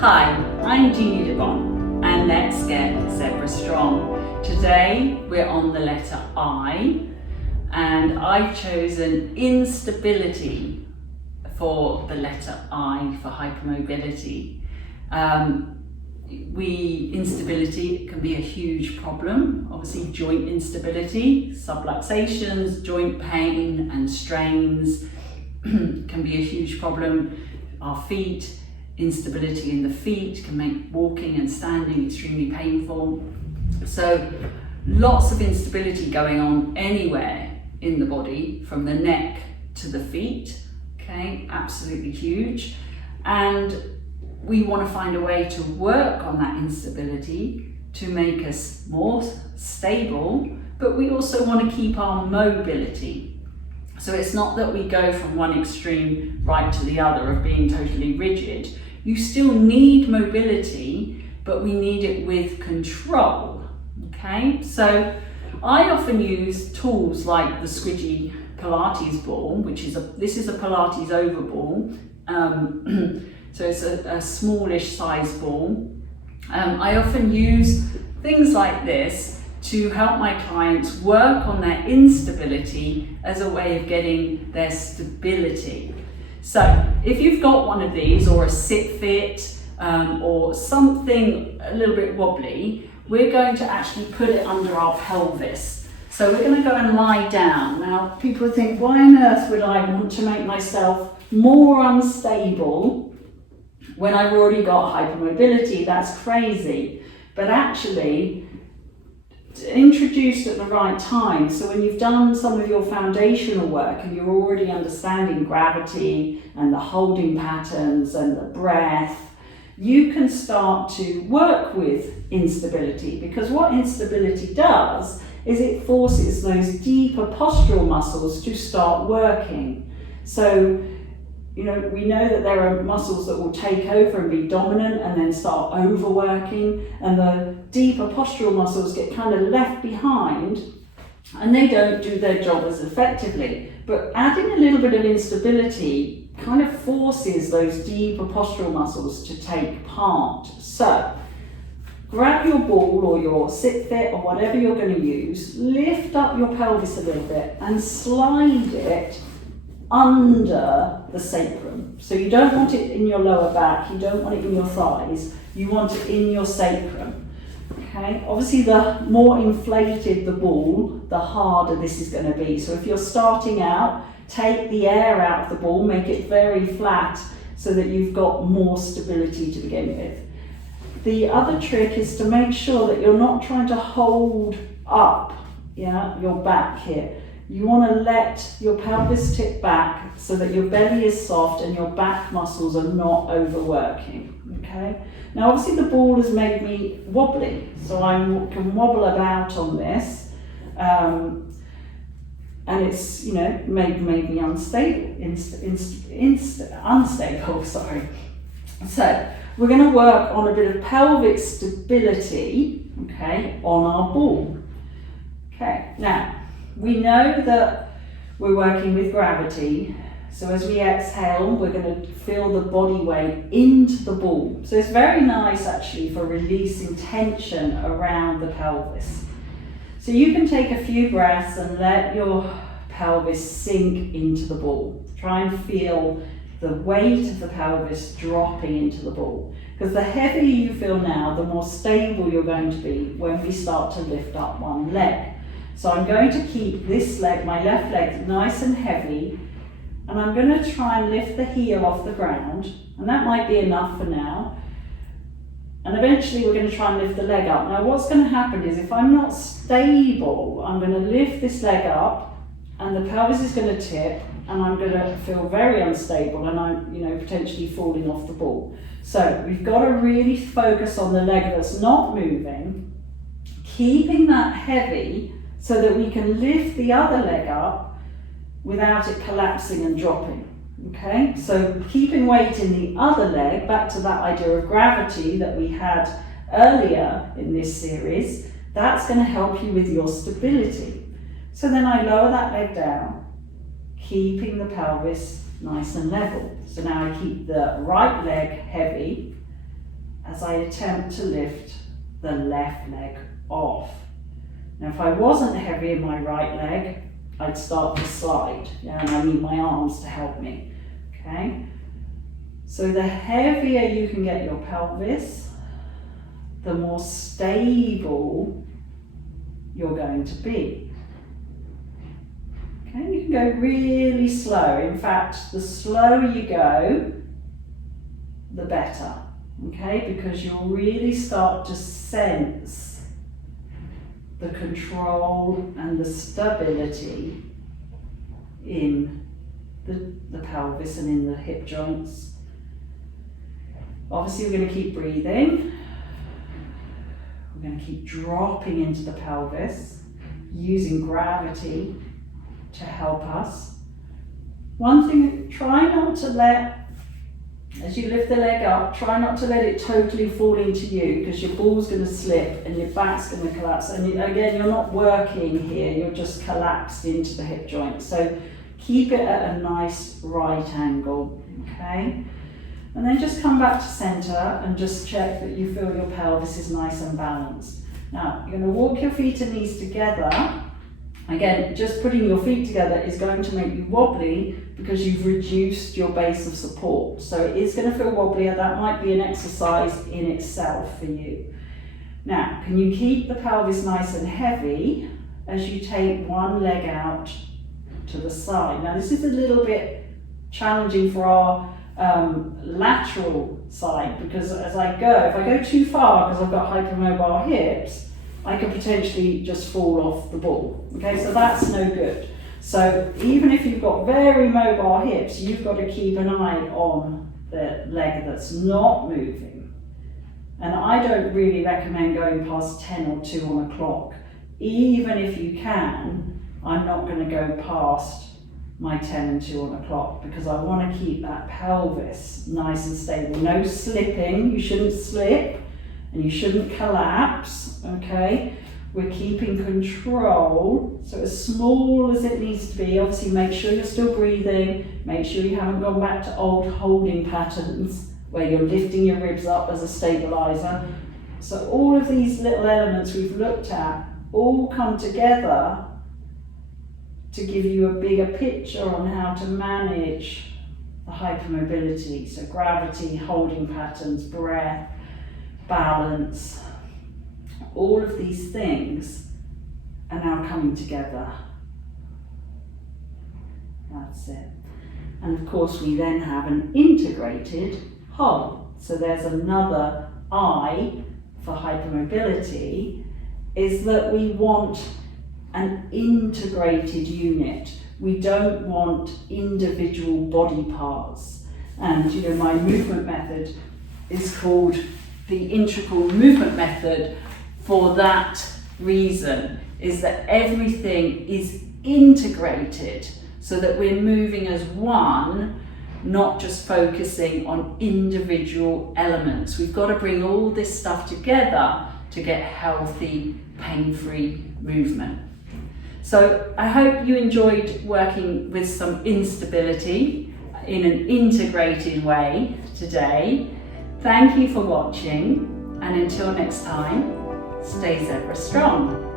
Hi, I'm Jeannie and let's get Zebra Strong. Today we're on the letter I, and I've chosen instability for the letter I for hypermobility. Instability can be a huge problem. Obviously joint instability, subluxations, joint pain and strains can be a huge problem. Our feet, instability in the feet can make walking and standing extremely painful. So lots of instability going on anywhere in the body, from the neck to the feet, okay, absolutely huge. And we want to find a way to work on that instability to make us more stable, but we also want to keep our mobility. So it's not that we go from one extreme right to the other of being totally rigid. You still need mobility, but we need it with control, okay? So I often use tools like the squidgy Pilates ball, this is a Pilates over ball. So it's a smallish size ball. I often use things like this to help my clients work on their instability as a way of getting their stability. So if you've got one of these, or a sit fit, or something a little bit wobbly, we're going to actually put it under our pelvis. So we're going to go and lie down. Now people think, why on earth would I want to make myself more unstable when I've already got hypermobility? That's crazy. But actually, introduced at the right time. So when you've done some of your foundational work and you're already understanding gravity and the holding patterns and the breath, you can start to work with instability, because what instability does is it forces those deeper postural muscles to start working. So we know that there are muscles that will take over and be dominant and then start overworking, and the deeper postural muscles get kind of left behind and they don't do their job as effectively. But adding a little bit of instability kind of forces those deeper postural muscles to take part. So grab your ball or your sit fit or whatever you're going to use, lift up your pelvis a little bit and slide it under the sacrum. So you don't want it in your lower back, you don't want it in your thighs, you want it in your sacrum. Okay, obviously the more inflated the ball, the harder this is going to be. So if you're starting out, take the air out of the ball, make it very flat so that you've got more stability to begin with. The other trick is to make sure that you're not trying to hold up your back here. You want to let your pelvis tip back so that your belly is soft and your back muscles are not overworking, okay? Now obviously the ball has made me wobbly, so I can wobble about on this, and it's, made me unstable, unstable, sorry. So we're going to work on a bit of pelvic stability, okay, on our ball. Okay, now, we know that we're working with gravity, so as we exhale, we're going to feel the body weight into the ball. So it's very nice actually for releasing tension around the pelvis. So you can take a few breaths and let your pelvis sink into the ball. Try and feel the weight of the pelvis dropping into the ball. Because the heavier you feel now, the more stable you're going to be when we start to lift up one leg. So I'm going to keep this leg, my left leg, nice and heavy, and I'm going to try and lift the heel off the ground, and that might be enough for now. And eventually we're going to try and lift the leg up. Now what's going to happen is, if I'm not stable, I'm going to lift this leg up and the pelvis is going to tip and I'm going to feel very unstable and I'm potentially falling off the ball. So we've got to really focus on the leg that's not moving, keeping that heavy, so that we can lift the other leg up without it collapsing and dropping, okay? So keeping weight in the other leg, back to that idea of gravity that we had earlier in this series, that's going to help you with your stability. So then I lower that leg down, keeping the pelvis nice and level. So now I keep the right leg heavy, as I attempt to lift the left leg off. Now if I wasn't heavy in my right leg, I'd start to slide, and I need my arms to help me, okay? So the heavier you can get your pelvis, the more stable you're going to be. Okay, you can go really slow. In fact, the slower you go, the better, okay? Because you'll really start to sense the control and the stability in the pelvis and in the hip joints. Obviously, we're going to keep breathing. We're going to keep dropping into the pelvis, using gravity to help us. One thing, try not to let, as you lift the leg up, try not to let it totally fall into you, because your ball's going to slip and your back's going to collapse. And again, you're not working here, you're just collapsed into the hip joint. So keep it at a nice right angle, okay? And then just come back to center and just check that you feel your pelvis is nice and balanced. Now, you're going to walk your feet and knees together. Again, just putting your feet together is going to make you wobbly because you've reduced your base of support. So it is going to feel wobbly, and that might be an exercise in itself for you. Now, can you keep the pelvis nice and heavy as you take one leg out to the side? Now, this is a little bit challenging for our lateral side, because as I go, if I go too far because I've got hypermobile hips, I could potentially just fall off the ball. Okay, so that's no good. So even if you've got very mobile hips, you've got to keep an eye on the leg that's not moving. And I don't really recommend going past 10 or 2 on the clock. Even if you can, I'm not going to go past my 10 and 2 on the clock, because I want to keep that pelvis nice and stable. No slipping, you shouldn't slip and you shouldn't collapse, okay? We're keeping control, so as small as it needs to be. Obviously make sure you're still breathing, make sure you haven't gone back to old holding patterns where you're lifting your ribs up as a stabilizer. So all of these little elements we've looked at all come together to give you a bigger picture on how to manage the hypermobility. So gravity, holding patterns, breath, balance, all of these things are now coming together. That's it. And of course we then have an integrated whole. So there's another I for hypermobility, is that we want an integrated unit. We don't want individual body parts. And you know, my movement method is called the integral movement method for that reason, is that everything is integrated so that we're moving as one, not just focusing on individual elements. We've got to bring all this stuff together to get healthy, pain-free movement. So I hope you enjoyed working with some instability in an integrated way today. Thank you for watching, and until next time, stay zebra strong.